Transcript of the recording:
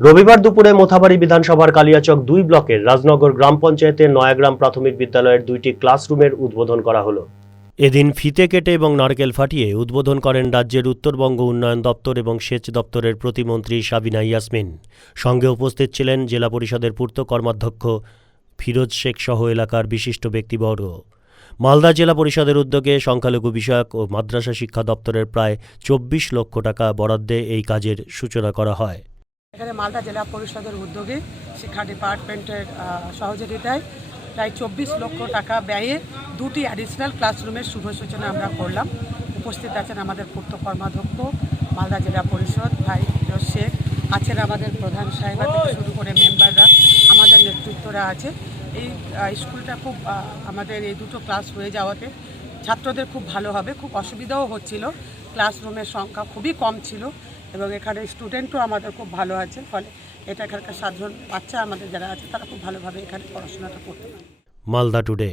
রবিবার দুপুরে মোথাবাড়ি বিধানসভার কালিয়াচক দুই ব্লকের রাজনগর গ্রাম পঞ্চায়েতের নয়াগ্রাম প্রাথমিক বিদ্যালয়ের দুইটি ক্লাসরুমের উদ্বোধন করা হলো। এদিন ফিতে কেটে এবং নারকেল ফাটিয়ে উদ্বোধন করেন রাজ্যের উত্তরবঙ্গ উন্নয়ন দপ্তর এবং সেচ দপ্তরের প্রতিমন্ত্রী সাবিনা ইয়াসমিন। সঙ্গে উপস্থিত ছিলেন জেলা পরিষদের পূর্ত কর্মাধ্যক্ষ ফিরোজ শেখ সহ এলাকার বিশিষ্ট ব্যক্তিবর্গ। মালদা জেলা পরিষদের উদ্যোগে সংখ্যালঘু বিষয়ক ও মাদ্রাসা শিক্ষা দপ্তরের প্রায় চব্বিশ লক্ষ টাকা বরাদ্দে এই কাজের সূচনা করা হয়। এখানে মালদা জেলা পরিষদের উদ্যোগে শিক্ষা ডিপার্টমেন্টের সহযোগিতায় প্রায় চব্বিশ লক্ষ টাকা ব্যয়ে দুটি অ্যাডিশনাল ক্লাসরুমের শুভ সূচনা আমরা করলাম। উপস্থিত আছেন আমাদের পূর্ত কর্মাধ্যক্ষ, মালদা জেলা পরিষদ ভাই শেখ, আছেন আমাদের প্রধান সাহেবা থেকে শুরু করে মেম্বাররা, আমাদের নেতৃত্বরা আছে। এই স্কুলটা খুব আমাদের এই দুটো ক্লাস হয়ে যাওয়াতে ছাত্রদের খুব ভালো হবে, খুব অসুবিধাও হচ্ছিল। ক্লাসরুমের সংখ্যা খুবই কম ছিল। এবং এখানে স্টুডেন্টও আমাদের খুব ভালো আছে, ফলে এটা এখানকার সাধারণ বাচ্চা আমাদের যারা আছে, তারা খুব ভালোভাবে এখানে পড়াশোনাটা করতে পারে। মালদা টুডে